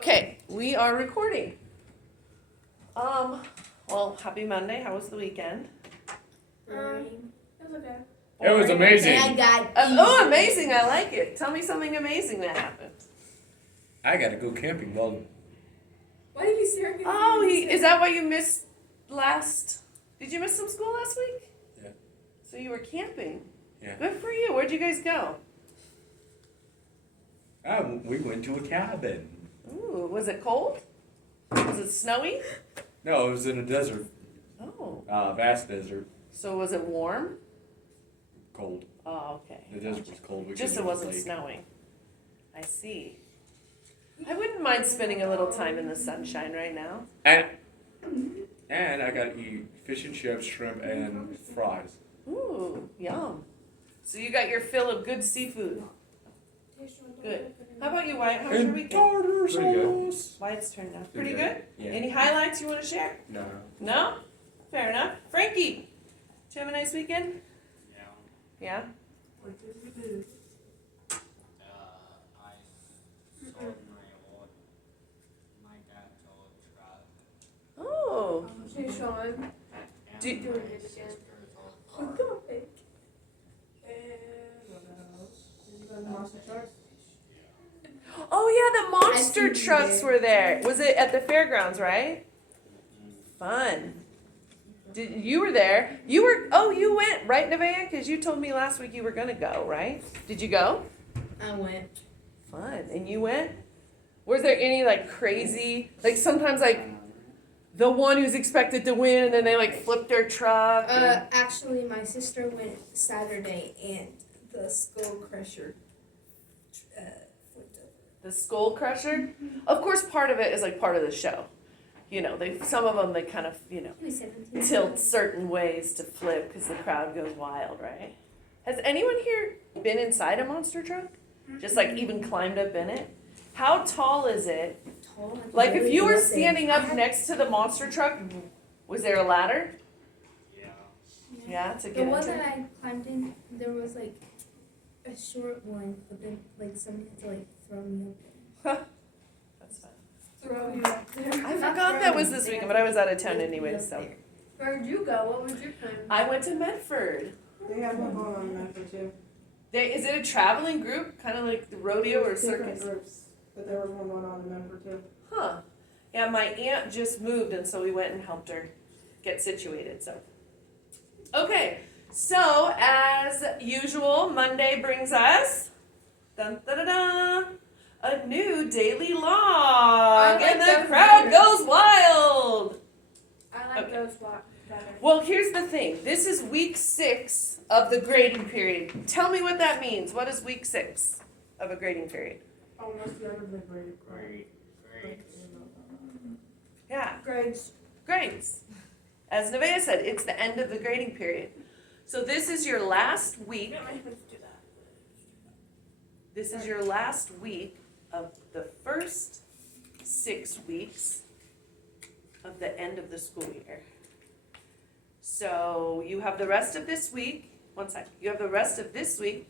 Okay, we are recording. Well, happy Monday. How was the weekend? It was okay. It was amazing. And I got Oh, amazing. I like it. Tell me something amazing that happened. I gotta go camping. Well, Why did you stare at me? Oh, is that why you missed last? Did you miss some school last week? Yeah. So you were camping. Yeah. Good for you. Where'd you guys go? we went to a cabin. Ooh, was it cold? Was it snowy? No, it was in a desert. Oh. Vast desert. So was it warm? Cold. Oh, okay. The desert was cold. We Just couldn't it wasn't lake. snowing. I see. I wouldn't mind spending a little time in the sunshine right now. And I gotta eat fish and chips, shrimp, and fries. Ooh, yum. So you got your fill of good seafood. Good. How about you, Wyatt? How was your And weekend? tartar Pretty good. sauce. Wyatt's turn now. Pretty Pretty good? good. Yeah. Any highlights you want to share? No. No? Fair enough. Frankie, did you have a nice weekend? Yeah? I sold my dad's old truck Oh. Hey, Sean. and Do- my sister's old car. Oh, yeah, the monster I see you trucks there. were there. Was it at the fairgrounds, right? Fun. You were there. You went, right, Nevaeh? Because you told me last week you were going to go, right? Did you go? I went. Fun. And you went? Was there any, like, crazy, like, sometimes, like, the one who's expected to win and then they, like, flip their truck? and- Actually, my sister went Saturday, and the Skull Crusher flipped over. The Skull Crusher? Of course, part of it is, like, part of the show. You know, some of them, they kind of, He was 17. tilt certain ways to flip because the crowd goes wild, right? Has anyone here been inside a monster truck? Just like even climbed up in it? How tall is it? Tall, Like if really you were good. standing up next to the monster truck, was there a ladder? Yeah. Yeah, to The get one into. that I climbed in, there was like a short one, but then like somebody had to like throw me up. That's fine. Throw you up there. I forgot that was this weekend, but I was out of town anyway, so. Where'd you go? What was your plan? I went to Medford. They have one going on in Medford too. Is it a traveling group? Kind of like the rodeo or There's different circus? groups, but there was one going on in Medford too. Huh. Yeah, my aunt just moved, and so we went and helped her get situated. So, okay. So as usual, Monday brings us dun, da, da, da, a new daily log, like and the those crowd better. goes wild. I like Okay. those better. Well, here's the thing. This is week 6 of the grading period. Tell me what that means. What is week 6 of a grading period? Almost the other big grade. Great. Yeah. Grades. Grades. As Nevaeh said, it's the end of the grading period. So this is your last week. This is your last week of the first 6 weeks of the end of the school year. So you have the rest of this week, one second, you have the rest of this week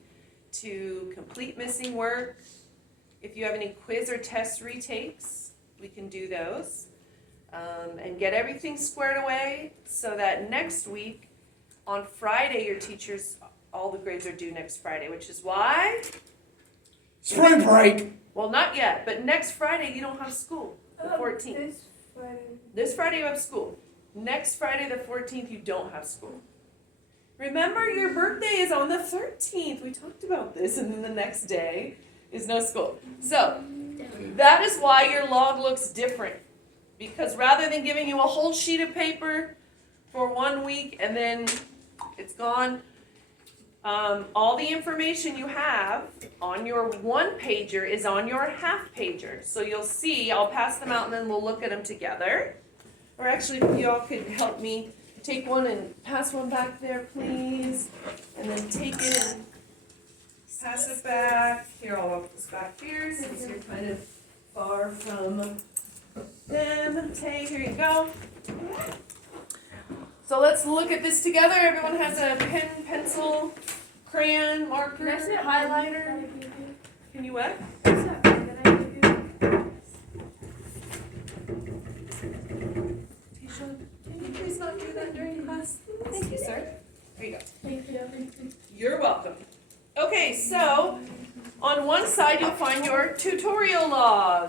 to complete missing work. If you have any quiz or test retakes, we can do those. And get everything squared away so that next week, on Friday, your teachers, all the grades are due next Friday, which is why, Spring break. well, not yet, but next Friday you don't have school, the 14th. This Friday you have school. Next Friday, the 14th, you don't have school. Remember, your birthday is on the 13th. We talked about this, and then the next day is no school. So, that is why your log looks different. Because rather than giving you a whole sheet of paper for 1 week and then it's gone, all the information you have on your 1-pager is on your half-pager. So you'll see, I'll pass them out and then we'll look at them together. Or actually, if y'all could help me take one and pass one back there, please. And then take it and pass it back. Here, I'll walk this back here since you're kind of far from them. Tay, here you go. So let's look at this together. Everyone has a pen, pencil, crayon, marker, highlighter. Can you what?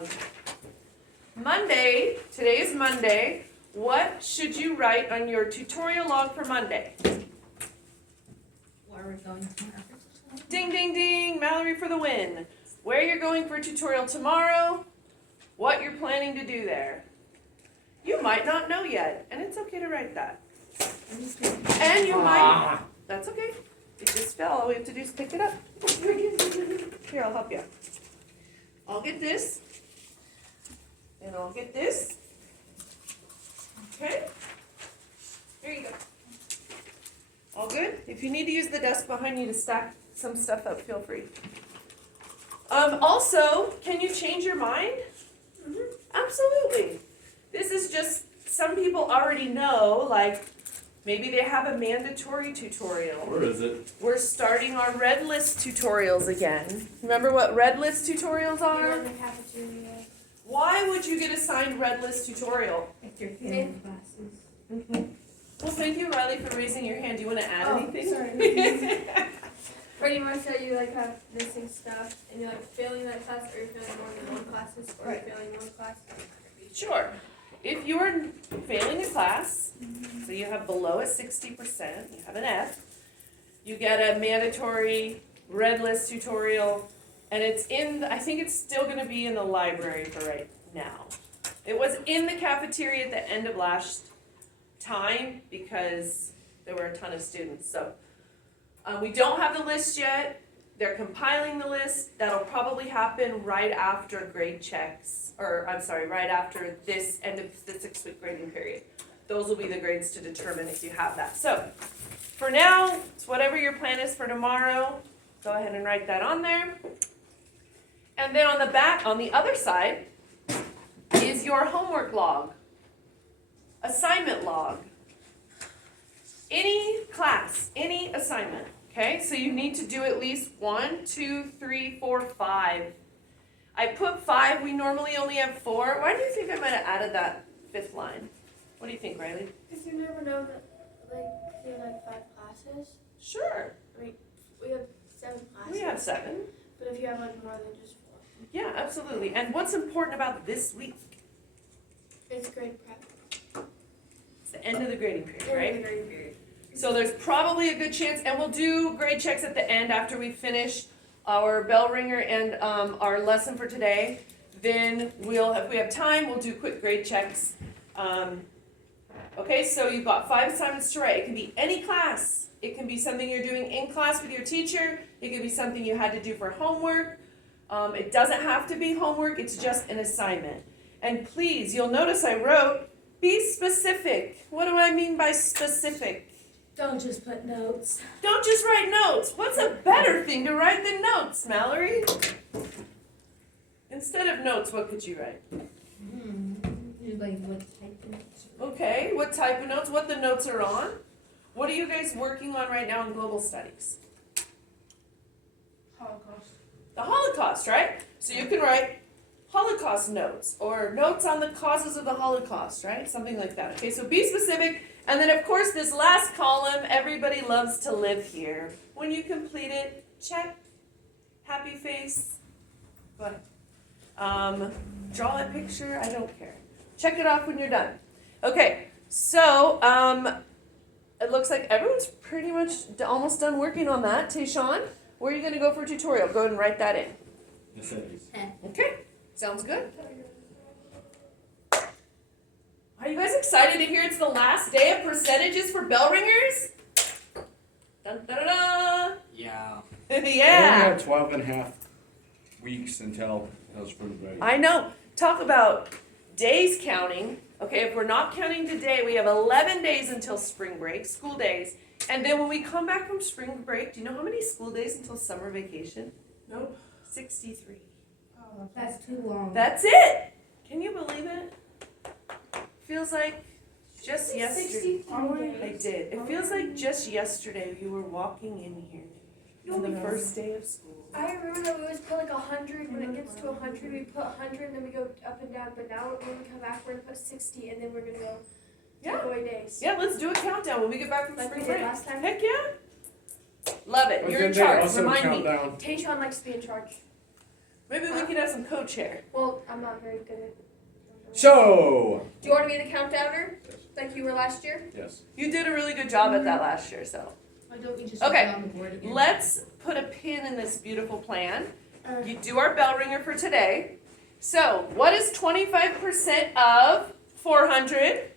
log. Monday, today is Monday. What should you write on your tutorial log for Monday? Where we're going tomorrow. Ding, ding, ding, Mallory for the win. Where you're going for tutorial tomorrow, what you're planning to do there. You might not know yet, and it's okay to write that. And you might, that's okay. It just fell, all we have to do is pick it up. Here, I'll help you. I'll get this, and I'll get this. Okay? Here you go. All good? If you need to use the desk behind you to stack some stuff up, feel free. Also, can you change your mind? Absolutely. This is just, some people already know, like, maybe they have a mandatory tutorial. Where is it? We're starting our red list tutorials again. Remember what red list tutorials are? in the cafeteria. Why would you get assigned red list tutorial? If you're failing classes. Well, thank you, Riley, for raising your hand. Do you want to add anything? Sorry. Pretty much that you like have missing stuff and you're like failing that class or you're failing more than one classes or Right. you're failing one class. Sure. If you are failing a class, so you have below a 60%, you have an F, you get a mandatory red list tutorial, and it's in, I think it's still going to be in the library for right now. It was in the cafeteria at the end of last time because there were a ton of students. So we don't have the list yet. They're compiling the list. That'll probably happen right after grade checks, or I'm sorry, right after this end of the 6-week grading period. Those will be the grades to determine if you have that. So for now, it's whatever your plan is for tomorrow. Go ahead and write that on there. And then on the back, on the other side, is your homework log, assignment log. Any class, any assignment. Okay, so you need to do at least 1, 2, 3, 4, 5. I put 5, we normally only have 4. Why do you think I might have added that 5th line? What do you think, Riley? Because you never know that like you have like 5 classes. Sure, We have 7 classes. we have 7. But if you have like more than just 4, Yeah, absolutely. And what's important about this week? it's grade prep. It's the end of the grading period, End right? of the grade period. So there's probably a good chance, and we'll do grade checks at the end after we finish our bell ringer and our lesson for today. Then we'll, if we have time, we'll do quick grade checks. Okay, so you've got 5 assignments to write. It can be any class. It can be something you're doing in class with your teacher. It could be something you had to do for homework. It doesn't have to be homework. It's just an assignment. And please, you'll notice I wrote, be specific. What do I mean by specific? Don't just put notes. Don't just write notes. What's a better thing to write than notes, Mallory? Instead of notes, what could you write? Just like what type of notes. Okay, what type of notes, what the notes are on. What are you guys working on right now in global studies? Holocaust. The Holocaust, right? So you can write Holocaust notes or notes on the causes of the Holocaust, right? Something like that. Okay, so be specific. And then, of course, this last column, everybody loves to live here. When you complete it, check. Happy face. Go ahead. Draw a picture. I don't care. Check it off when you're done. Okay, so it looks like everyone's pretty much almost done working on that. Tayshawn, where are you going to go for tutorial? Go ahead and write that in. Yes, it is. Okay, sounds good. Are you guys excited to hear it's the last day of percentages for bell ringers? Dun, da, da, da. Yeah. We only Yeah, have 12 and a half weeks until spring break. I know. Talk about days counting. Okay, if we're not counting today, we have 11 days until spring break, school days. And then when we come back from spring break, do you know how many school days until summer vacation? Nope. 63. Oh, That's too long. That's it. Can you believe it? Feels like just yesterday. I did. It feels like just yesterday you were walking in here on the first day of school. I remember that we always put like 100. When it gets to 100, we put 100 and then we go up and down. But now when we come back, we're gonna put 60 and then we're gonna go Yeah. takeaway days. Yeah, let's do a countdown when we get back from Like spring we did break. last time. Heck yeah. Love it. But You're in then they charge. also Remind count me. down. Tayshawn likes to be in charge. Maybe we could have some co-chair. Well, I'm not very good at. So, Do you want to be the countdowner, like you were last year? yes. You did a really good job at that last year, so. Why don't we just Okay, put it on the board again? Let's put a pin in this beautiful plan. You do our bell ringer for today. So, what is 25% of 400?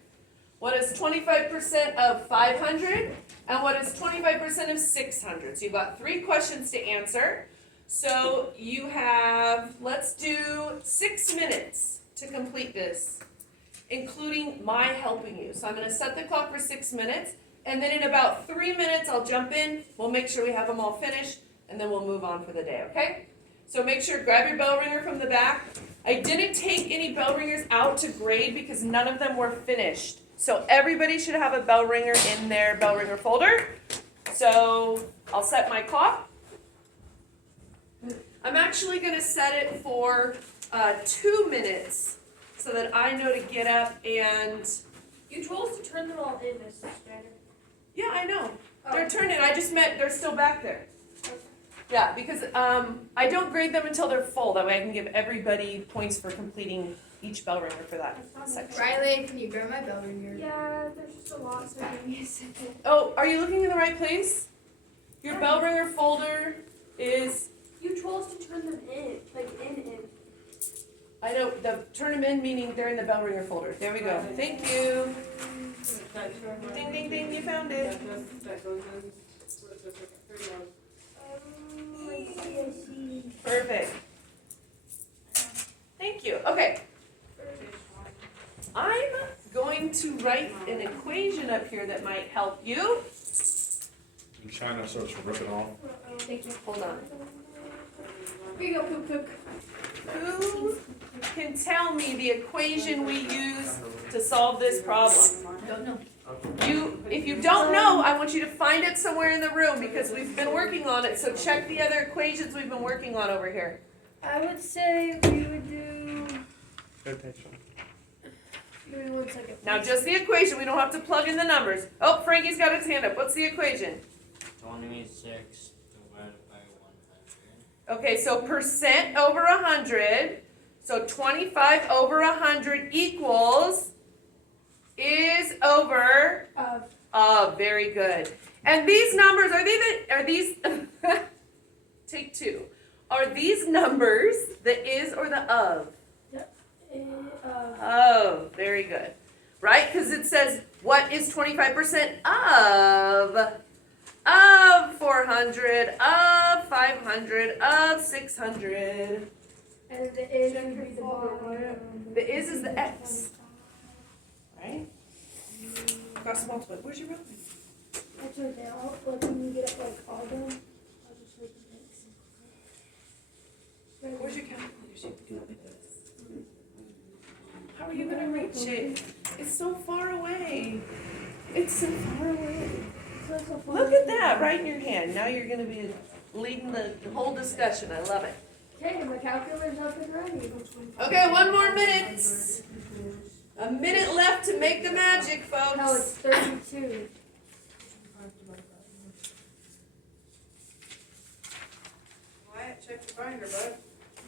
What is 25% of 500? And what is 25% of 600? So you've got 3 questions to answer. So you have, let's do 6 minutes to complete this, including my helping you. So I'm gonna set the clock for 6 minutes, and then in about 3 minutes, I'll jump in, we'll make sure we have them all finished, and then we'll move on for the day, okay? So make sure, grab your bell ringer from the back. I didn't take any bell ringers out to grade because none of them were finished. So everybody should have a bell ringer in their bell ringer folder. So I'll set my clock. I'm actually gonna set it for 2 minutes so that I know to get up and, You told us to turn them all in, Mrs. Schneider. yeah, I know. Oh. They're turned in, I just meant they're still back there. Yeah, because I don't grade them until they're full, that way I can give everybody points for completing each bell ringer for that section. Riley, can you grab my bell ringer? Yeah, there's just a lot, so give me a second. Oh, are you looking in the right place? Your bell ringer folder is, You told us to turn them in, like in. I know, turn them in, meaning they're in the bell ringer folder. There we go. Thank you. Ding, ding, ding, you found it. That goes in, so it's just like $30. I see. Perfect. Thank you. Okay. I'm going to write an equation up here that might help you. And China starts ripping off. Thank you. Hold on. Here you go, Pook Pook. Who can tell me the equation we use to solve this problem? Don't know. If you don't know, I want you to find it somewhere in the room because we've been working on it. So check the other equations we've been working on over here. I would say we would do. Pay attention. Give me 1 second. Now just the equation, we don't have to plug in the numbers. Oh, Frankie's got his hand up. What's the equation? 26 divided by 100. Okay, so percent over 100. So 25 over 100 equals is over. Oh, very good. And these numbers, are these, take 2. Are these numbers the is or the of? Oh, very good. Right? Because it says, what is 25% of? Of 400, of 500, of 600. And the is would be the bottom. The is the x. Right? Cross multiply. Where's your ruler? That's right now. Like when you get it like all done, I'll just make the mix. Where's your calculator? So you can do it like this. How are you gonna reach it? It's so far away. It's so far away. Look at that, right in your hand. Now you're gonna be leading the whole discussion. I love it. Okay, my calculator's up and ready. Okay, 1 more minute. A minute left to make the magic, No, it's folks. 32. Wyatt, check your binder, bud.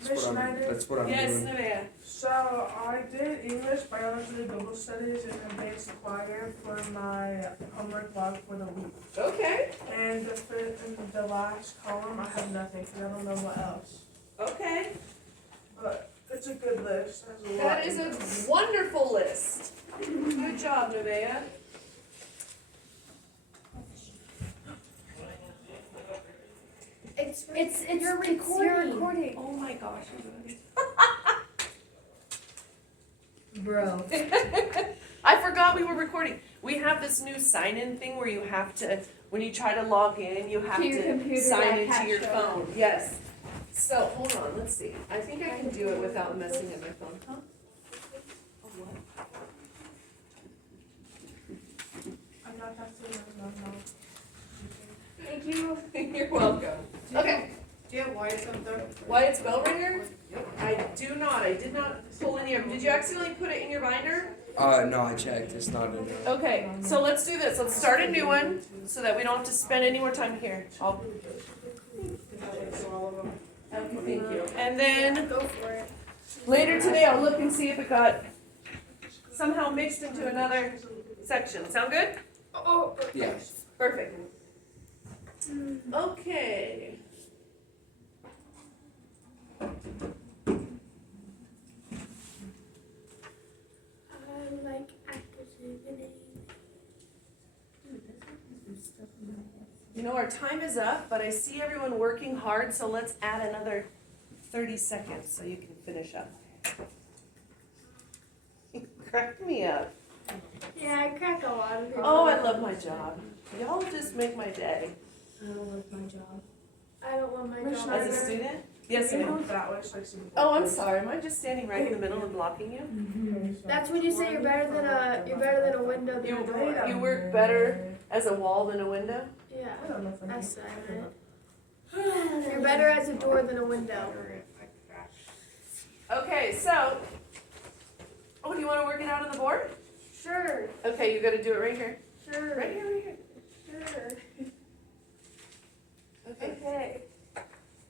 That's what I'm Yes, doing. Nevaeh. So I did English, biology, global studies, and advanced choir for my homework log for the week. Okay, And in the last column, I have nothing, because I don't know what else. okay. But it's a good list. There's a lot That in is there. a wonderful list. Good job, Nevaeh. It's your recording. Oh my gosh. Bro. I forgot we were recording. We have this new sign-in thing where you have to, when you try to log in, you have To your to computer, sign that into your password. phone. Yes. So, hold on, let's see. I think I can do it without messing up my phone. Huh? Oh, what? I'm not that serious, no. Thank you. You're welcome. Okay, Do you have Wyatt's up there? Wyatt's bell ringer? I do not. I did not pull any of them. Did you accidentally put it in your binder? No, I checked. It's not in there. Okay, so let's do this. Let's start a new one so that we don't have to spend any more time here. Is that like all of them? Okay, thank you. And then Go for it. later today, I'll look and see if it got somehow mixed into another section. Sound good? Oh, Yes. Perfect. Okay. I like activity. You know, our time is up, but I see everyone working hard, so let's add another 30 seconds so you can finish up. Crack me up. Yeah, I crack a lot of people. Oh, I love my job. Y'all just make my day. I don't like my job. I don't want my Miss job. As a Schneider? student? Yes, You ma'am. move that way so I see. Oh, I'm sorry. Am I just standing right in the middle and blocking you? Okay, so That's when you say you're better than a window than a door. You work better as a wall than a window? Yeah, I don't know if I that's can- it. You're better as a door than a window. Okay, so, oh, do you want to work it out on the board? Sure, Okay, you got to do it right here. sure, Right here, right here. sure. Okay. Okay.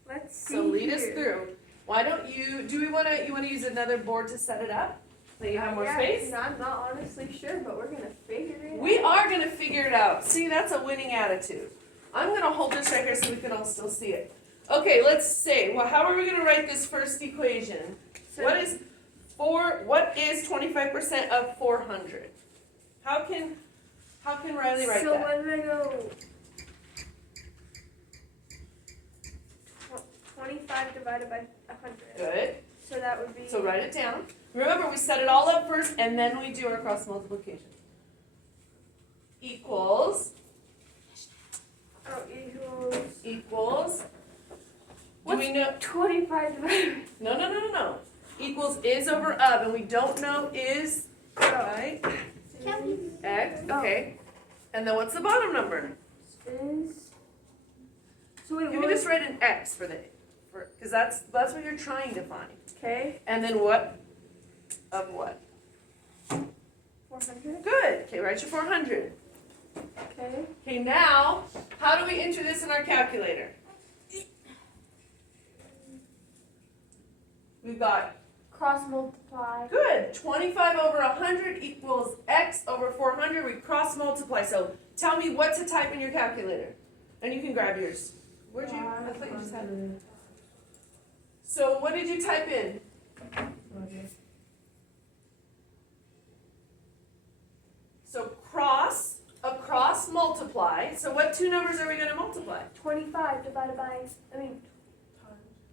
Let's see. So lead us here. through. Why don't you, you want to use another board to set it up? So you have more Yeah, space? I'm not honestly sure, but we're gonna figure it out. We are going to figure it out. See, that's a winning attitude. I'm going to hold this right here so we can all still see it. Okay, let's see. Well, how are we going to write this first equation? So- What is 25% of 400? How can Riley write so that? when we go 25 divided by 100. Good. So that would be. So write it down. Remember, we set it all up first and then we do our cross multiplication. Equals. Oh, equals Do we know? 25 divided No. Equals is over of, and we don't know is, right? by X, okay. And then what's the bottom number? is. So wait, You can what? just write an X because that's what you're trying to find. Okay, And then what? Of what? 400. Good. Okay, write your 400. Okay. Okay, now, how do we enter this in our calculator? We've got, Cross multiply. good, 25 over 100 equals X over 400. We cross multiply. So tell me what to type in your calculator. And you can grab yours. Where'd you, I thought you just had it. So what did you type in? Okay. So across multiply. So what two numbers are we going to multiply? 25 divided by.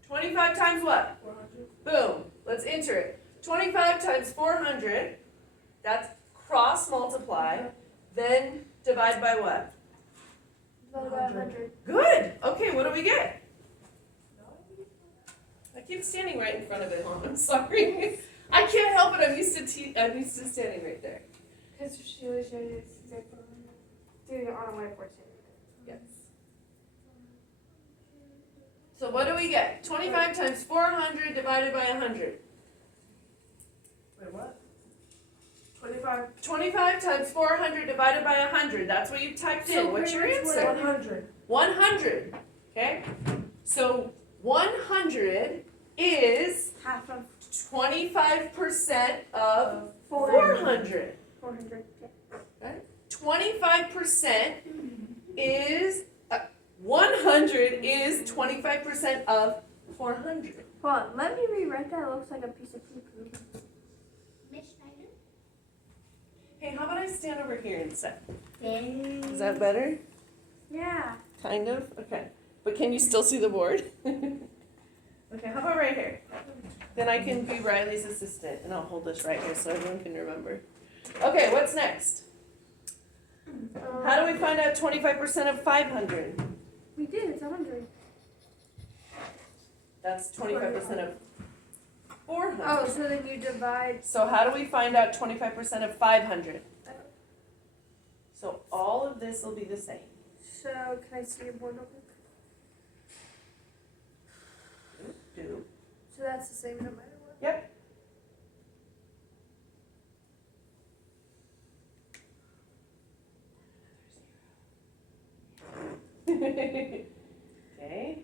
25 times what? 400. Boom. Let's enter it. 25 times 400. That's cross multiply. Then divide by what? Divided by 100. Good. Okay, what do we get? I keep standing right in front of it, Mom. I'm sorry. I can't help it. I'm used to standing right there. Because she was doing it on a whiteboard. Yes. So what do we get? 25 times 400 divided by 100. Wait, what? 25. 25 times 400 divided by 100. That's what you typed in. So What's your pretty much answer? 100. 100. Okay? So 100 is Half of 25% of 400. 400. 400. Yeah. 25% is 100 is 25% of 400. Hold on, let me rewrite that. It looks like a piece of poo-poo. Hey, how about I stand over here instead? Is that better? Yeah. Kind of? Okay. But can you still see the board? Okay, how about right here? Then I can be Riley's assistant and I'll hold this right here so everyone can remember. Okay, what's next? How do we find out 25% of 500? We did. It's 100. That's 25% of 400. Oh, so then you divide. So how do we find out 25% of 500? So all of this will be the same. So can I see your board real quick? Do. So that's the same no matter what. Yep. Okay.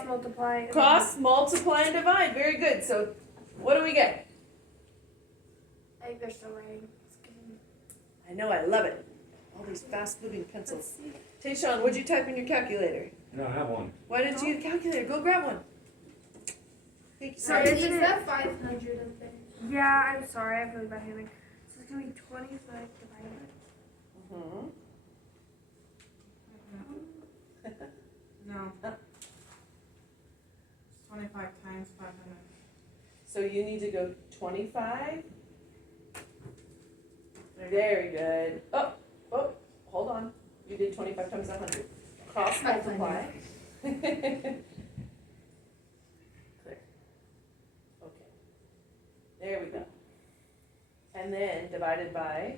Cross multiply. Cross, multiply, and divide. Very good. So what do we get? I think they're still writing. I know, I love it. All these fast-moving pencils. Tayshawn, what'd you type in your calculator? No, I have one. Why didn't you get a calculator? Go grab one. Thank you. Sorry, is that 500 up there? Yeah, I'm sorry, I have really bad handling. So it's gonna be 25 divided Mhm. No. It's 25 times 500. So you need to go 25. Very good. Oh, hold on. You did 25 times 100. Cross multiply. Clear. Okay. There we go. And then divided by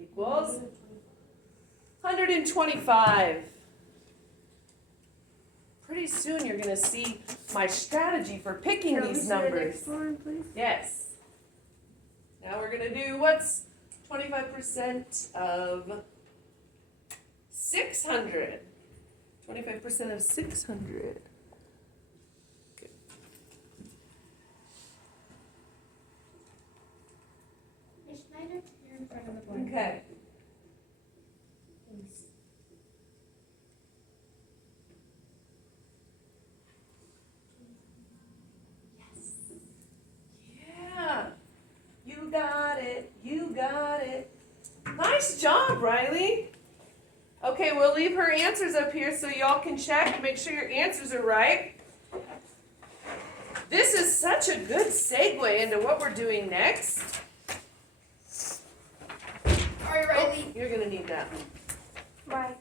equals 125. Pretty soon you're gonna see my strategy for picking these numbers. Please. Yes. Now we're gonna do what's 25% of 600? 25% of 600. Miss Schneider, you're in front of the board. Okay. Yeah. You got it. You got it. Nice job, Riley. Okay, we'll leave her answers up here so y'all can check, make sure your answers are right. This is such a good segue into what we're doing next. Alright, Riley. You're gonna need that. Why?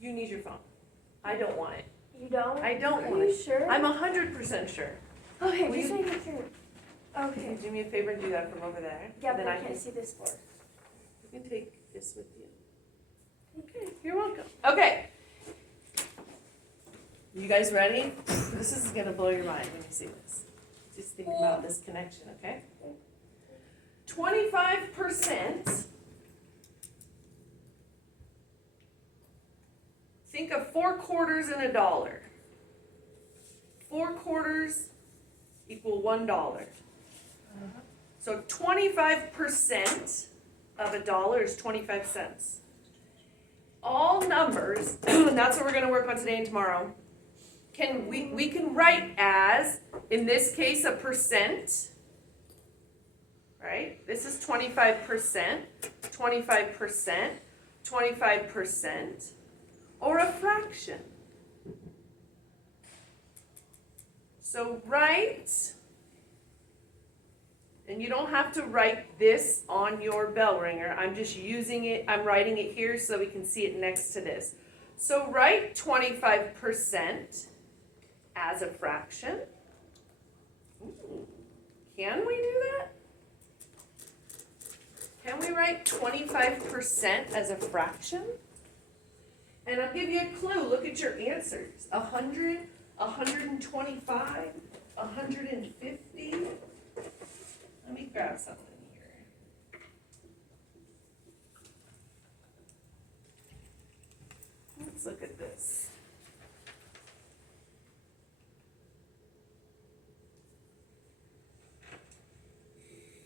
You need your phone. I don't want it. You don't? I don't Are want you it. sure? I'm 100% sure. Okay, Will just you- making sure. Can Okay. you do me a favor and do that from over there? Yeah, And but then I I can't see this board. You can take this with you. Okay, you're welcome. Okay. You guys ready? This is gonna blow your mind when you see this. Just think about this connection, okay? 25%. Think of 4 quarters and $1. 4 quarters equal $1. So 25% of $1 is 25 cents. All numbers, and that's what we're gonna work on today and tomorrow, we can write as, in this case, a percent, right? This is 25%, 25%, 25%, or a fraction. So write, and you don't have to write this on your bell ringer. I'm just using it, I'm writing it here so we can see it next to this. So write 25% as a fraction. Ooh, can we do that? Can we write 25% as a fraction? And I'll give you a clue. Look at your answers. 100, 125, 150. Let me grab something here. Let's look at this.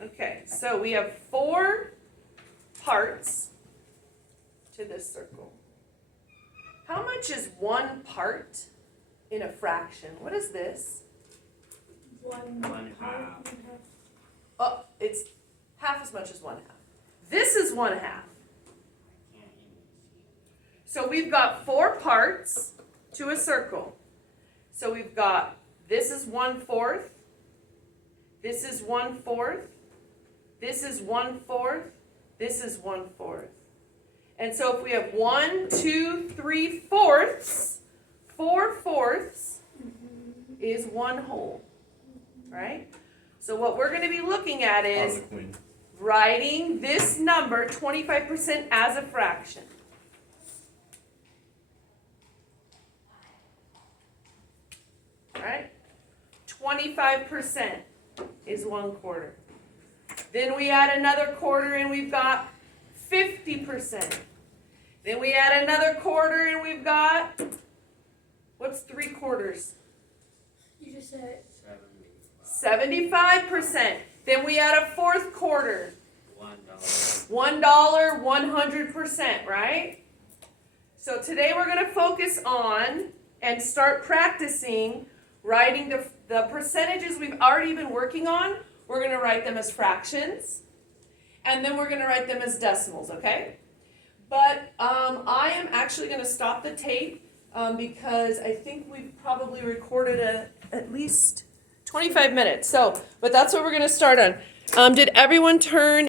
Okay, so we have 4 parts to this circle. How much is 1 part in a fraction? What is this? 1 half. Oh, it's half as much as 1/2. This is 1/2. Can't even see. So we've got 4 parts to a circle. So we've got, this is 1/4, this is 1/4, this is 1/4, this is 1/4. And so if we have 1, 2, 3 fourths, 4 fourths is 1 whole, right? So what we're going to be looking at is Queen. writing this number, 25%, as a fraction. Right? 25% is 1/4. Then we add another quarter and we've got 50%. Then we add another quarter and we've got What's 3/4? You just said 75%. Then we add a 4th quarter. $1. $1, 100%, right? So today we're going to focus on and start practicing writing the percentages we've already been working on. We're going to write them as fractions, and then we're going to write them as decimals, okay? But I am actually going to stop the tape because I think we've probably recorded at least 25 minutes. So, but that's what we're going to start on. Did everyone turn